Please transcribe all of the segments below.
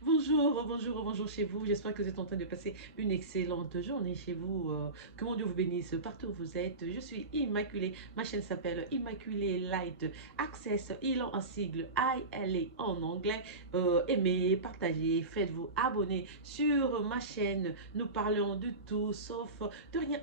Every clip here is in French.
Bonjour, bonjour, bonjour chez vous. J'espère que vous êtes en train de passer une excellente journée chez vous. Que mon Dieu vous bénisse partout où vous êtes. Je suis Immaculée. Ma chaîne s'appelle Immaculée Light Access. Il en sigle ILA en anglais. Aimez, partagez, faites-vous abonner sur ma chaîne. Nous parlons de tout sauf de rien.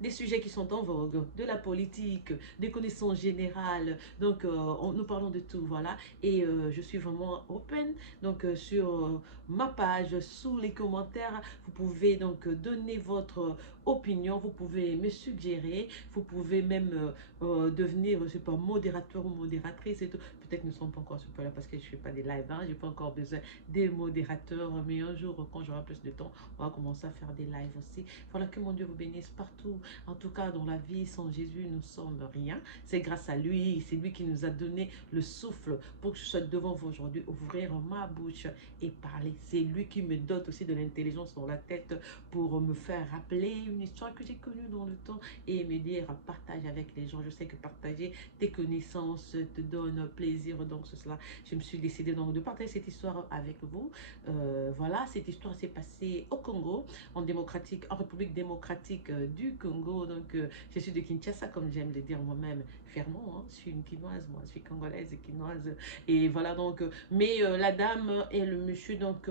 Des sujets qui sont en vogue, de la politique, des connaissances générales. Donc, nous parlons de tout, voilà. Et je suis vraiment open. Donc, sur ma page, sous les commentaires, vous pouvez donc donner votre opinion. Vous pouvez me suggérer. Vous pouvez même devenir, je sais pas, modérateur ou modératrice et tout. Peut-être ne sont pas encore sur là parce que je ne fais pas des lives. Hein, j'ai pas encore besoin des modérateurs. Mais un jour, quand j'aurai plus de temps, on va commencer à faire des lives aussi. Voilà, que mon Dieu vous bénisse partout. En tout cas, dans la vie, sans Jésus, nous sommes rien. C'est grâce à lui, c'est lui qui nous a donné le souffle pour que je sois devant vous aujourd'hui, ouvrir ma bouche et parler. C'est lui qui me donne aussi de l'intelligence dans la tête pour me faire rappeler une histoire que j'ai connue dans le temps et me dire partage avec les gens. Je sais que partager tes connaissances te donne plaisir, donc c'est cela. Je me suis décidée donc de partager cette histoire avec vous. Voilà, cette histoire s'est passée au Congo, en République démocratique du Congo. Donc, je suis de Kinshasa, comme j'aime le dire moi-même, fièrement. Hein, je suis une Quinoise, moi, je suis congolaise et quinoise. Et voilà, donc, mais la dame et le monsieur, donc,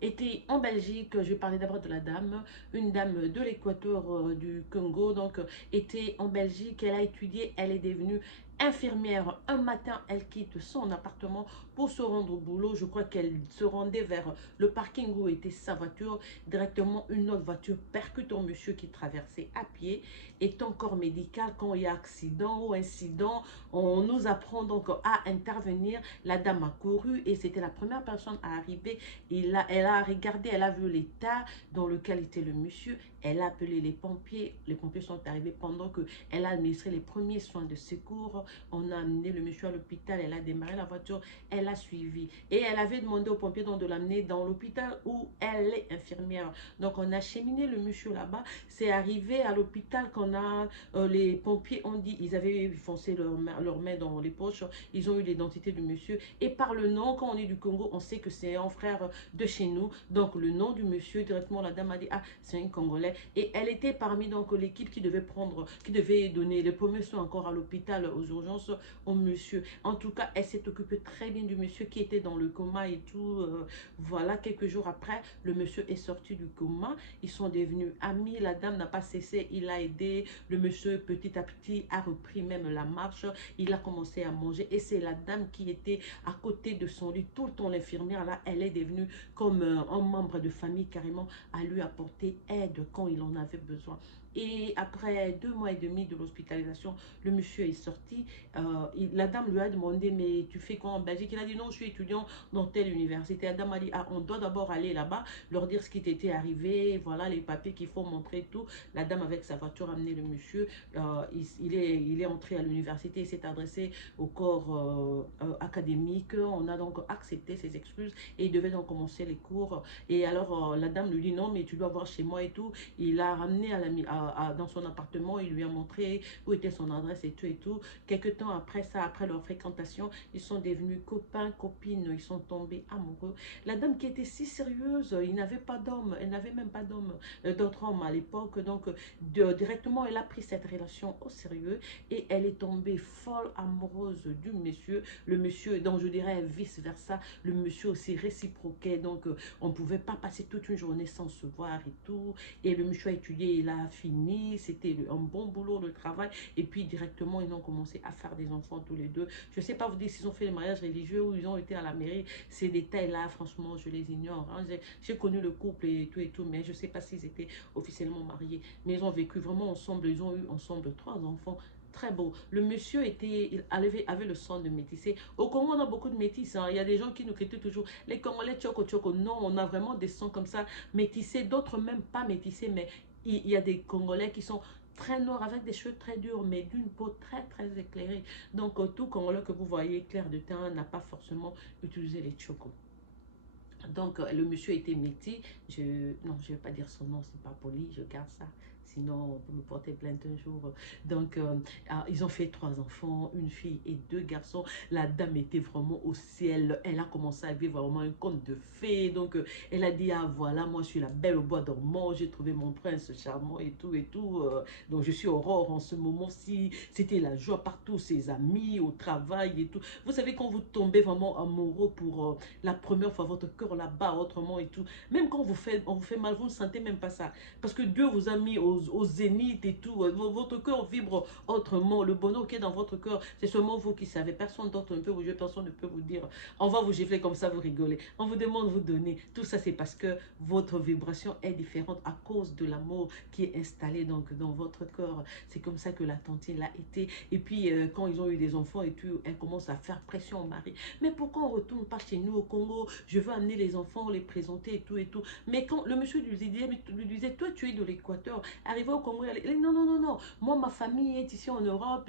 étaient en Belgique. Je vais parler d'abord de la dame, une dame de l'Équateur du Congo, donc, était en Belgique. Elle a étudié, elle est devenue infirmière. Un matin, elle quitte son appartement pour se rendre au boulot. Je crois qu'elle se rendait vers le parking où était sa voiture. Directement, une autre voiture percute un monsieur qui traversait à pied. Étant corps médical, quand il y a accident ou incident, on nous apprend donc à intervenir. La dame a couru et c'était la première personne à arriver. Elle a regardé, elle a vu l'état dans lequel était le monsieur. Elle a appelé les pompiers. Les pompiers sont arrivés pendant qu'elle a administré les premiers soins de secours. On a amené le monsieur à l'hôpital. Elle a démarré la voiture. Elle a suivi. Et elle avait demandé aux pompiers donc de l'amener dans l'hôpital où elle est infirmière. Donc, on a cheminé le monsieur là-bas. C'est arrivé à l'hôpital qu'on a... les pompiers ont dit, ils avaient foncé leur main dans les poches. Ils ont eu l'identité du monsieur. Et par le nom, quand on est du Congo, on sait que c'est un frère de chez nous. Donc, le nom du monsieur, directement, la dame a dit, ah, c'est un Congolais. Et elle était parmi donc l'équipe qui devait prendre, qui devait donner les premiers soins encore à l'hôpital, aux urgences, au monsieur. En tout cas, elle s'est occupée très bien du monsieur qui était dans le coma et tout. Voilà, quelques jours après, le monsieur est sorti du coma. Ils sont devenus amis. La dame n'a pas cessé. Il a aidé. Le monsieur, petit à petit, a repris même la marche. Il a commencé à manger. Et c'est la dame qui était à côté de son lit. Tout le temps, l'infirmière, là, elle est devenue comme un membre de famille carrément à lui apporter aide quand il en avait besoin. Et après 2 mois et demi de l'hospitalisation, le monsieur est sorti. La dame lui a demandé, mais tu fais quoi en Belgique? Il a dit, non, je suis étudiant dans telle université. La dame a dit, ah, on doit d'abord aller là-bas, leur dire ce qui t'était arrivé, voilà les papiers qu'il faut montrer, tout. La dame avec sa voiture a amené le monsieur. Il est entré à l'université, il s'est adressé au corps académique. On a donc accepté ses excuses et il devait donc commencer les cours. Et alors, la dame lui dit, non, mais tu dois voir chez moi et tout. Il l'a ramené dans son appartement, il lui a montré où était son adresse et tout et tout. Quelques temps après ça, après leur fréquentation, ils sont devenus copains, copines, ils sont tombés amoureux. La dame qui était si sérieuse, il n'avait pas d'homme, elle n'avait même pas d'homme, d'autre homme à l'époque. Donc, directement, elle a pris cette relation au sérieux et elle est tombée folle amoureuse du monsieur. Le monsieur, donc je dirais vice-versa, le monsieur aussi réciproquait. Donc, on ne pouvait pas passer toute une journée sans se voir et tout. Et le monsieur a étudié, il a fini, c'était un bon boulot, le travail. Et puis, directement, ils ont commencé à faire des enfants tous les deux. Je ne sais pas vous dire s'ils ont fait le mariage religieux ou ils ont été à la mairie. Ces détails-là, franchement, je les ignore. Hein. J'ai connu le couple et tout, mais je ne sais pas s'ils étaient officiellement mariés. Mais ils ont vécu vraiment ensemble. Ils ont eu ensemble 3 enfants. Très beau. Le monsieur avait le sang de métissé. Au Congo, on a beaucoup de métis. Hein. Il y a des gens qui nous critiquent toujours. Les Congolais, tchoko tchoko. Non, on a vraiment des sangs comme ça, métissés. D'autres même pas métissés, mais il y a des Congolais qui sont très noirs avec des cheveux très durs, mais d'une peau très très éclairée. Donc, tout Congolais que vous voyez clair de teint n'a pas forcément utilisé les tchokos. Donc, le monsieur était métis. Non, je ne vais pas dire son nom, c'est pas poli, je garde ça. Sinon, on peut me porter plainte un jour. Donc, ils ont fait 3 enfants, une fille et 2 garçons. La dame était vraiment au ciel. Elle a commencé à vivre vraiment un conte de fées. Donc, elle a dit, ah voilà, moi je suis la belle au bois dormant. J'ai trouvé mon prince charmant et tout et tout. Donc, je suis Aurore en ce moment-ci. C'était la joie partout, ses amis, au travail et tout. Vous savez, quand vous tombez vraiment amoureux pour la première fois, votre cœur là-bas, autrement et tout. Même quand on vous fait mal, vous ne sentez même pas ça. Parce que Dieu vous a mis au zénith et tout. Votre cœur vibre autrement. Le bonheur qui est dans votre cœur, c'est seulement vous qui savez. Personne d'autre ne peut vous jouer, personne ne peut vous dire. On va vous gifler comme ça, vous rigolez. On vous demande de vous donner. Tout ça, c'est parce que votre vibration est différente à cause de l'amour qui est installé donc, dans votre corps. C'est comme ça que la tantine l'a été. Et puis, quand ils ont eu des enfants et tout, elle commence à faire pression au mari. Mais pourquoi on ne retourne pas chez nous au Congo? Je veux amener les enfants, les présenter et tout et tout. Mais quand le monsieur lui disait, toi tu es de l'Équateur, arrivé au Congo, elle dit, non, non, non, non, moi ma famille est ici en Europe,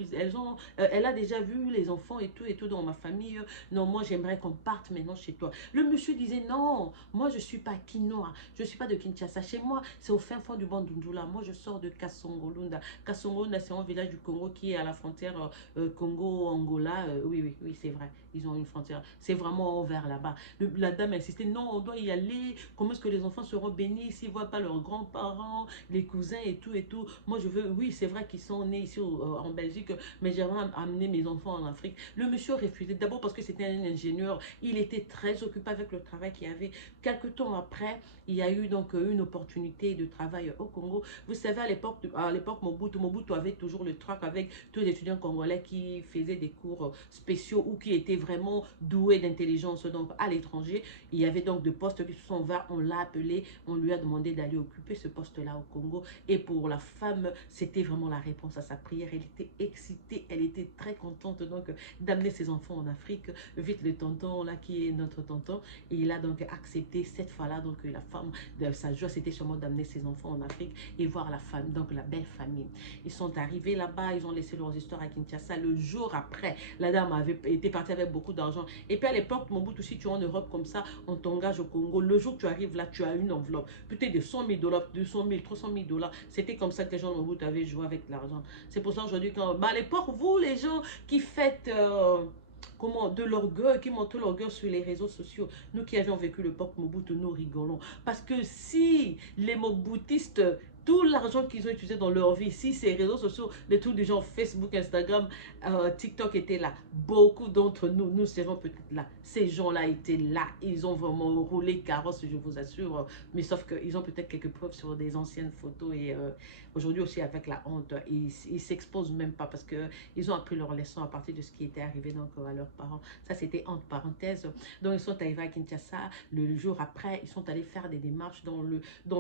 elle a déjà vu les enfants et tout dans ma famille, non, moi j'aimerais qu'on parte maintenant chez toi. Le monsieur disait, non, moi je suis pas quinoa, je suis pas de Kinshasa, chez moi c'est au fin fond du Bandundula, moi je sors de Kasongolunda. Kasongolunda c'est un village du Congo qui est à la frontière Congo-Angola, oui, oui, oui, c'est vrai, ils ont une frontière, c'est vraiment vers là-bas. La dame insistait, non, on doit y aller. Comment est-ce que les enfants seront bénis s'ils ne voient pas leurs grands-parents, les cousins et tout et tout. Moi, je veux, oui, c'est vrai qu'ils sont nés ici en Belgique, mais j'aimerais amener mes enfants en Afrique. Le monsieur refusait, d'abord parce que c'était un ingénieur. Il était très occupé avec le travail qu'il y avait. Quelques temps après, il y a eu donc une opportunité de travail au Congo. Vous savez, à l'époque Mobutu avait toujours le trac avec tous les étudiants congolais qui faisaient des cours spéciaux ou qui étaient vraiment doués d'intelligence donc à l'étranger. Il y avait donc des postes qui se sont ouverts, on l'a appelé, on lui a demandé d'aller occuper ce poste-là au Congo. Et pour la femme, c'était vraiment la réponse à sa prière. Elle était excitée, elle était très contente donc d'amener ses enfants en Afrique. Vite le tonton là qui est notre tonton, et il a donc accepté cette fois-là. Donc la femme, sa joie c'était sûrement d'amener ses enfants en Afrique et voir la femme, donc la belle famille. Ils sont arrivés là-bas, ils ont laissé leurs histoires à Kinshasa. Le jour après, la dame avait été partie avec beaucoup d'argent. Et puis à l'époque, Mobutu, si tu es en Europe comme ça, on t'engage au Congo. Le jour que tu arrives là, tu as une enveloppe. Peut-être de 100 000 $, 200 000, 300 000 $. C'était comme ça que les gens de Mobutu avaient joué avec l'argent. C'est pour ça aujourd'hui, à l'époque, vous, les gens qui faites... comment, de l'orgueil, qui montrent l'orgueil sur les réseaux sociaux. Nous qui avions vécu l'époque Mobutu, nous rigolons. Parce que si les Mobutistes, tout l'argent qu'ils ont utilisé dans leur vie, si ces réseaux sociaux, les trucs du genre Facebook, Instagram, TikTok étaient là, beaucoup d'entre nous, nous serons peut-être là. Ces gens-là étaient là. Ils ont vraiment roulé carrosse, je vous assure. Mais sauf qu'ils ont peut-être quelques preuves sur des anciennes photos. Et aujourd'hui aussi, avec la honte, ils ne s'exposent même pas parce qu'ils ont appris leur leçon à partir de ce qui était arrivé donc, à leurs parents. Ça, c'était entre parenthèses. Donc, ils sont arrivés à Kinshasa. Le jour après, ils sont allés faire des démarches. Dans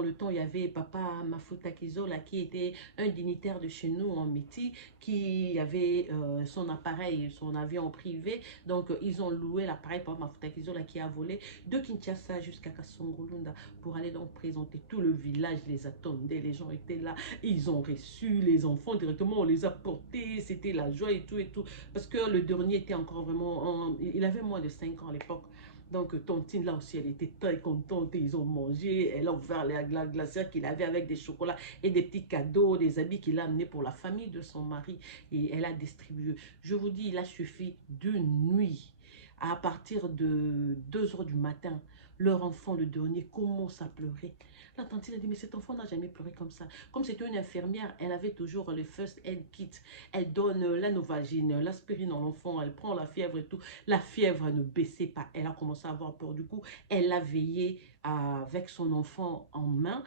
le temps, il y avait Papa Mafuta Kizo, là, qui était un dignitaire de chez nous en Métis, qui avait son appareil, son avion privé. Donc, ils ont loué l'appareil Papa Mafuta Kizo, là, qui a volé de Kinshasa jusqu'à Kasongolunda pour aller donc présenter. Tout le village les attendait, les gens étaient là. Ils ont reçu les enfants directement, on les a portés, c'était la joie et tout et tout. Parce que le dernier était encore vraiment, il avait moins de 5 ans à l'époque. Donc, Tontine, là aussi, elle était très contente. Ils ont mangé. Elle a ouvert la glacière qu'il avait avec des chocolats et des petits cadeaux, des habits qu'il a amenés pour la famille de son mari. Et elle a distribué. Je vous dis, il a suffi d'une nuit. À partir de 2 heures du matin, leur enfant, le dernier, commence à pleurer. La tante a dit, mais cet enfant n'a jamais pleuré comme ça. Comme c'était une infirmière, elle avait toujours le first aid kit. Elle donne la Novagine, l'aspirine à l'enfant, elle prend la fièvre et tout. La fièvre ne baissait pas. Elle a commencé à avoir peur. Du coup, elle a veillé avec son enfant en main.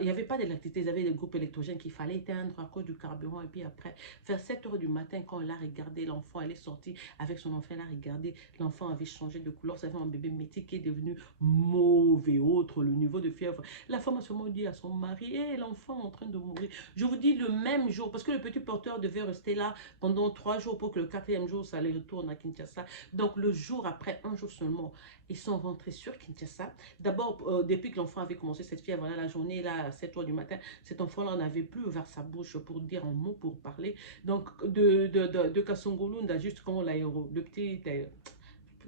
Il n'y avait pas d'électricité, ils avaient des groupes électrogènes qu'il fallait éteindre à cause du carburant. Et puis après, vers 7 heures du matin, quand elle a regardé l'enfant, elle est sortie avec son enfant, elle a regardé, l'enfant avait changé de couleur. Ça fait un bébé métis qui est devenu mauve et autre, le niveau de fièvre. La femme a sûrement dit à son mari, hé, l'enfant est en train de mourir. Je vous dis le même jour, parce que le petit porteur devait rester là pendant 3 jours pour que le 4e jour, ça les retourne à Kinshasa. Donc le jour après, un jour seulement, ils sont rentrés sur Kinshasa. D'abord, depuis que l'enfant avait commencé cette fièvre-là, la journée, là, à 7 heures du matin, cet enfant-là n'avait plus ouvert sa bouche pour dire un mot, pour parler. Donc, de Kasongolunda jusqu'en l'aéro, le petit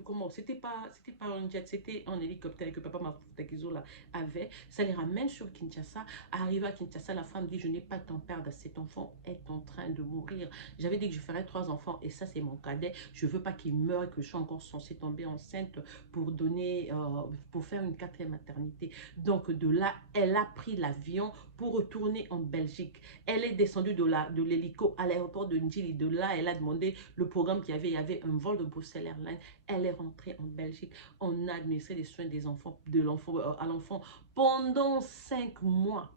comment, c'était pas un jet, c'était un hélicoptère que papa Mafuta là avait. Ça les ramène sur Kinshasa. Arrivé à Kinshasa, la femme dit, je n'ai pas de temps à perdre, cet enfant est en train de mourir. J'avais dit que je ferais 3 enfants et ça c'est mon cadet. Je veux pas qu'il meure, que je sois encore censée tomber enceinte pour donner, pour faire une 4e maternité. Donc de là, elle a pris l'avion pour retourner en Belgique. Elle est descendue de l'hélico à l'aéroport de Njili. De là, elle a demandé le programme qu'il y avait. Il y avait un vol de Bruxelles Airlines. Elle est rentrée en Belgique. On a administré les soins des enfants, à l'enfant pendant 5 mois.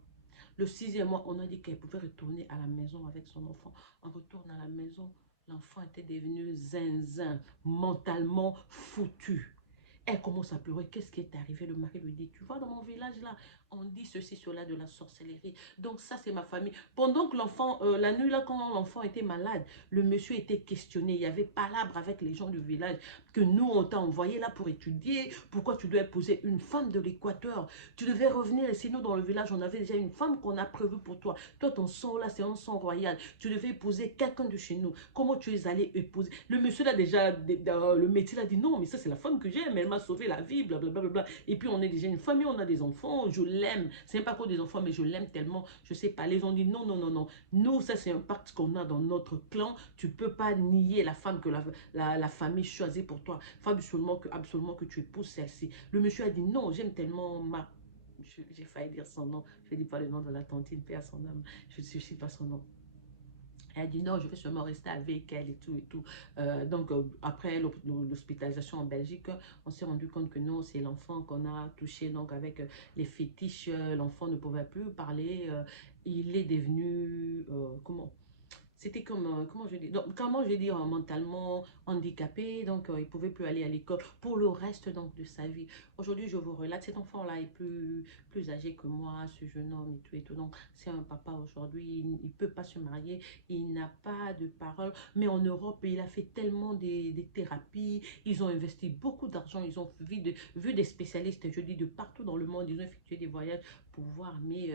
Le 6e mois, on a dit qu'elle pouvait retourner à la maison avec son enfant. On retourne à la maison. L'enfant était devenu zinzin, mentalement foutu. Elle commence à pleurer. Qu'est-ce qui est arrivé? Le mari lui dit, tu vois, dans mon village là, on dit ceci, cela de la sorcellerie. Donc ça, c'est ma famille. Pendant que l'enfant, la nuit là, quand l'enfant était malade, le monsieur était questionné. Il y avait palabre avec les gens du village que nous, on t'a envoyé là pour étudier. Pourquoi tu dois épouser une femme de l'Équateur? Tu devais revenir. Et sinon, dans le village, on avait déjà une femme qu'on a prévue pour toi. Toi, ton sang là, c'est un sang royal. Tu devais épouser quelqu'un de chez nous. Comment tu es allé épouser? Le monsieur là, déjà, le métier là dit non, mais ça, c'est la femme que j'aime. Elle m'a sauvé la vie, blablabla. Et puis, on est déjà une famille, on a des enfants. Je l'aime. C'est pas pour des enfants, mais je l'aime tellement. Je sais pas. Les gens disent non, non, non, non. Nous, ça, c'est un pacte qu'on a dans notre clan. Tu peux pas nier la femme que la famille choisit pour toi. Il faut absolument que tu épouses celle-ci. Le monsieur a dit non, j'aime tellement ma... J'ai failli dire son nom. Je ne dis pas le nom de la tantine, paix à son âme. Je ne sais pas son nom. Elle a dit non, je vais seulement rester avec elle et tout et tout. Donc, après l'hospitalisation en Belgique, on s'est rendu compte que non, c'est l'enfant qu'on a touché. Donc, avec les fétiches, l'enfant ne pouvait plus parler. Il est devenu, comment? C'était comme, comment je dis, donc, comment je dis, mentalement handicapé, donc il ne pouvait plus aller à l'école pour le reste donc, de sa vie. Aujourd'hui, je vous relate, cet enfant-là est plus âgé que moi, ce jeune homme et tout et tout. Donc, c'est un papa aujourd'hui, il ne peut pas se marier, il n'a pas de parole. Mais en Europe, il a fait tellement des thérapies, ils ont investi beaucoup d'argent, ils ont vu des spécialistes, je dis, de partout dans le monde, ils ont effectué des voyages pour voir, mais...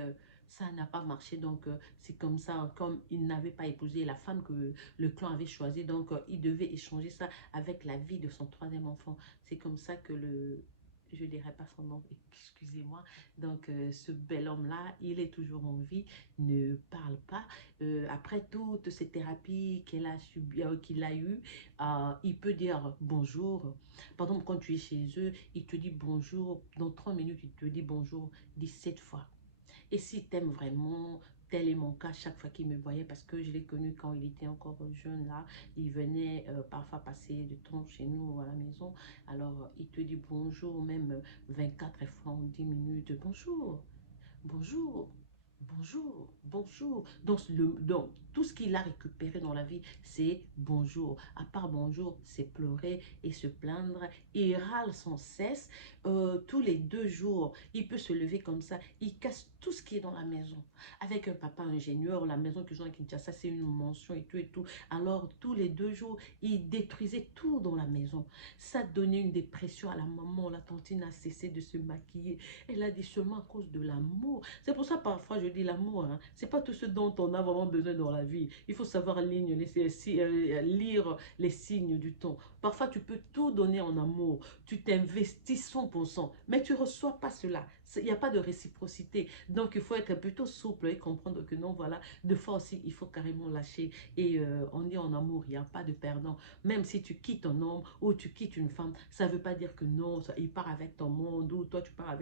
ça n'a pas marché, donc c'est comme ça, comme il n'avait pas épousé la femme que le clan avait choisi, donc il devait échanger ça avec la vie de son 3e enfant. C'est comme ça que je ne dirais pas son nom, excusez-moi, donc ce bel homme-là, il est toujours en vie, ne parle pas. Après toutes ces thérapies qu'il a eues, il peut dire bonjour. Par exemple, quand tu es chez eux, il te dit bonjour, dans 30 minutes, il te dit bonjour 17 fois. Et si t'aimes vraiment, tel est mon cas chaque fois qu'il me voyait, parce que je l'ai connu quand il était encore jeune là, il venait parfois passer du temps chez nous à la maison, alors il te dit bonjour, même 24 fois en 10 minutes, bonjour, bonjour, bonjour, bonjour. Donc, tout ce qu'il a récupéré dans la vie, c'est bonjour. À part bonjour, c'est pleurer et se plaindre. Il râle sans cesse. Tous les 2 jours, il peut se lever comme ça. Il casse tout ce qui est dans la maison. Avec un papa ingénieur, la maison que j'ai à Kinshasa, c'est une mention et tout et tout. Alors, tous les 2 jours, il détruisait tout dans la maison. Ça donnait une dépression à la maman. La tantine a cessé de se maquiller. Elle a dit seulement à cause de l'amour. C'est pour ça parfois je dis l'amour, hein, c'est pas tout ce dont on a vraiment besoin dans la vie. Il faut savoir lire les signes du temps. Parfois tu peux tout donner en amour. Tu t'investis 100%, mais tu reçois pas cela. Il n'y a pas de réciprocité. Donc il faut être plutôt souple et comprendre que non, voilà, deux fois aussi, il faut carrément lâcher. Et on dit en amour, il n'y a pas de perdant. Même si tu quittes un homme ou tu quittes une femme, ça ne veut pas dire que non, ça, il part avec ton monde ou toi tu pars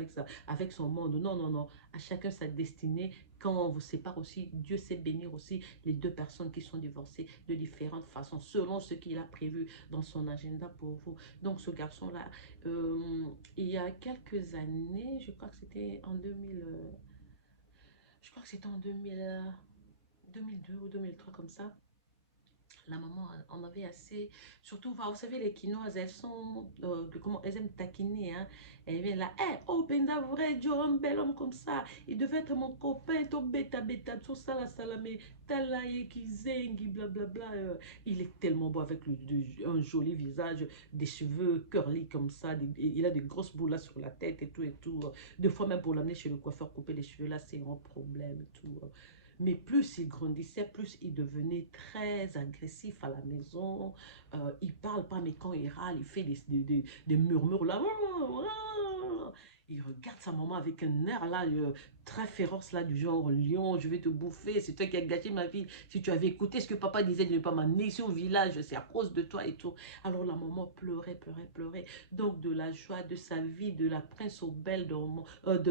avec son monde. Non, non, non. À chacun sa destinée. Quand on vous sépare aussi, Dieu sait bénir aussi les 2 personnes qui sont divorcées de différentes façons, selon ce qu'il a prévu dans son agenda pour vous. Donc ce garçon-là, il y a quelques années, je crois que c'était en 2000, je crois que c'était en 2002 ou 2003 comme ça. La maman en avait assez. Surtout, vous savez, les quinoises, elles sont, comment, elles aiment taquiner, hein. Elle vient là, eh, oh, Penda, vrai, Dieu, un bel homme comme ça. Il devait être mon copain, ton bêta, bêta, tout ça, la salamé, talaye, qui zengi, blablabla. Il est tellement beau avec un joli visage, des cheveux curly comme ça. Il a des grosses boules là sur la tête et tout et tout. Deux fois même pour l'amener chez le coiffeur, couper les cheveux là, c'est un problème et tout. Mais plus il grandissait, plus il devenait très agressif à la maison. Il parle pas, mais quand il râle, il fait des murmures là. Il regarde sa maman avec un air là, très féroce là, du genre lion, je vais te bouffer, c'est toi qui as gâché ma vie. Si tu avais écouté ce que papa disait de ne pas m'amener ici au village, c'est à cause de toi et tout. Alors la maman pleurait, pleurait, pleurait. Donc de la joie de sa vie, de la prince aux belles dormant, comment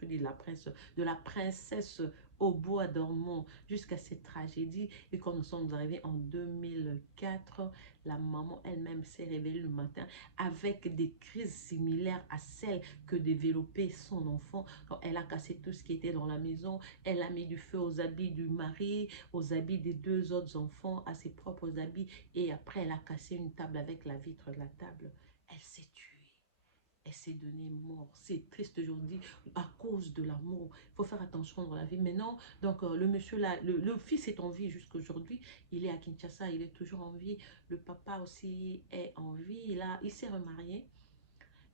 je dis de la princesse au bois dormant jusqu'à cette tragédie. Et quand nous sommes arrivés en 2004, la maman elle-même s'est réveillée le matin avec des crises similaires à celles que développait son enfant. Quand elle a cassé tout ce qui était dans la maison, elle a mis du feu aux habits du mari, aux habits des deux autres enfants, à ses propres habits. Et après, elle a cassé une table avec la vitre de la table. Elle s'est tuée. Elle s'est donnée mort. C'est triste aujourd'hui à cause de l'amour. Il faut faire attention dans la vie. Maintenant, donc le monsieur là, le fils est en vie jusqu'aujourd'hui. Il est à Kinshasa, il est toujours en vie. Le papa aussi est en vie. Là, il s'est remarié.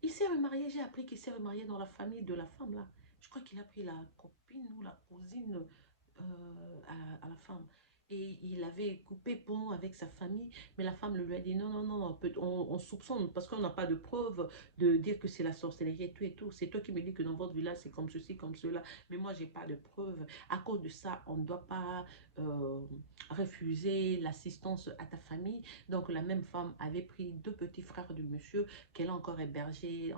Il s'est remarié, j'ai appris qu'il s'est remarié dans la famille de la femme là. Je crois qu'il a pris la copine ou la cousine à la femme. Et il avait coupé pont avec sa famille, mais la femme lui a dit non, non, non, on soupçonne parce qu'on n'a pas de preuves de dire que c'est la sorcellerie et tout et tout. C'est toi qui me dis que dans votre village c'est comme ceci, comme cela, mais moi j'ai pas de preuves. À cause de ça, on ne doit pas euh, refuser l'assistance à ta famille. Donc la même femme avait pris deux petits frères du monsieur qu'elle a encore hébergé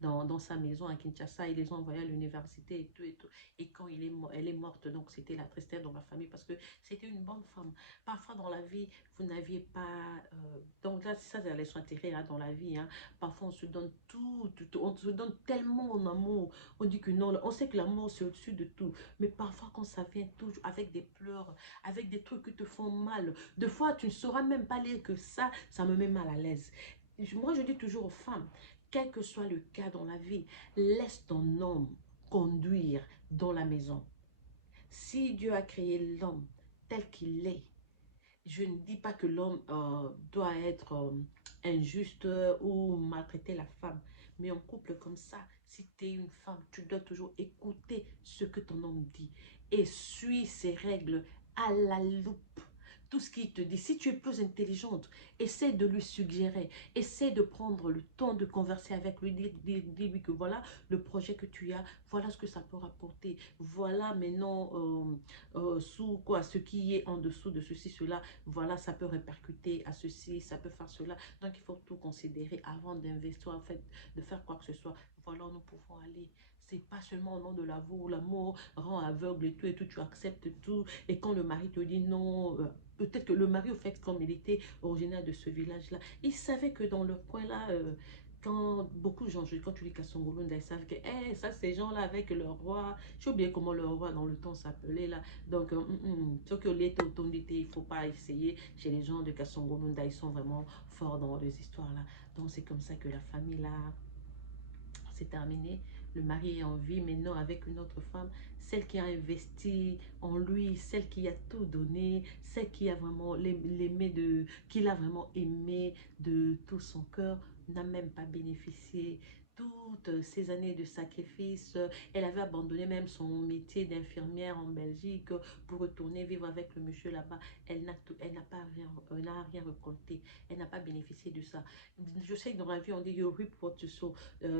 dans sa maison à Kinshasa. Ils les ont envoyés à l'université et tout et tout. Et quand elle est morte, donc c'était la tristesse dans la famille parce que c'était une bonne femme. Parfois dans la vie, vous n'aviez pas... donc là, ça, c'est la leçon intérieure là, dans la vie. Hein. Parfois, on se donne tout, on se donne tellement en amour. On dit que non, on sait que l'amour, c'est au-dessus de tout. Mais parfois, quand ça vient toujours avec des pleurs, avec des trucs qui te font mal, des fois, tu ne sauras même pas lire que ça me met mal à l'aise. Moi, je dis toujours aux femmes, quel que soit le cas dans la vie, laisse ton homme conduire dans la maison. Si Dieu a créé l'homme tel qu'il est, je ne dis pas que l'homme doit être injuste ou maltraiter la femme. Mais en couple comme ça, si tu es une femme, tu dois toujours écouter ce que ton homme dit et suis ses règles à la loupe. Tout ce qu'il te dit, si tu es plus intelligente, essaie de lui suggérer, essaie de prendre le temps de converser avec lui, dis-lui que voilà le projet que tu as, voilà ce que ça peut rapporter, voilà maintenant sous quoi, ce qui est en dessous de ceci, cela, voilà, ça peut répercuter à ceci, ça peut faire cela. Donc, il faut tout considérer avant d'investir, en fait, de faire quoi que ce soit. Voilà où nous pouvons aller. C'est pas seulement au nom de l'amour rend aveugle et tout, tu acceptes tout. Et quand le mari te dit non, peut-être que le mari, au fait, comme il était originaire de ce village-là, il savait que dans leur coin-là, quand beaucoup de gens, quand tu dis Kassongolunda, ils savent que ça, ces gens-là avec leur roi, j'ai oublié comment leur roi dans le temps s'appelait là. Donc, ce que l'été, automne, d'été, il ne faut pas essayer. Chez les gens de Kassongolunda, ils sont vraiment forts dans les histoires là. Donc, c'est comme ça que la famille là, c'est terminé. Le mari est en vie maintenant avec une autre femme, celle qui a investi en lui, celle qui a tout donné, celle qui a vraiment l'aimé qu'il a vraiment aimé de tout son cœur, n'a même pas bénéficié toutes ces années de sacrifice. Elle avait abandonné même son métier d'infirmière en Belgique pour retourner vivre avec le monsieur là-bas. Elle n'a pas rien, n'a rien récolté. Elle n'a pas bénéficié de ça. Je sais que dans la vie, on dit you reap what you sow.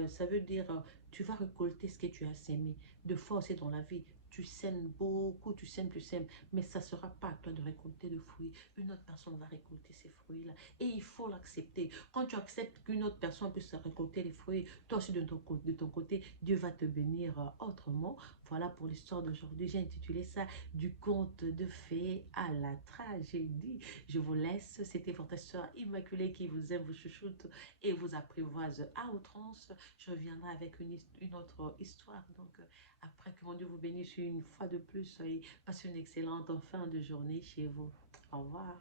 Ça veut dire tu vas récolter ce que tu as sémé. De fois aussi dans la vie, tu sèmes beaucoup, tu sèmes, mais ça ne sera pas à toi de récolter le fruit. Une autre personne va récolter ces fruits-là. Et il faut l'accepter. Quand tu acceptes qu'une autre personne puisse récolter les fruits, toi aussi de ton côté, Dieu va te bénir autrement. Voilà pour l'histoire d'aujourd'hui. J'ai intitulé ça du conte de fées à la tragédie. Je vous laisse. C'était votre soeur Immaculée qui vous aime, vous chouchoute et vous apprivoise à outrance. Je reviendrai avec une autre histoire. Donc, après que mon Dieu vous bénisse une fois de plus, passez une excellente fin de journée chez vous. Au revoir.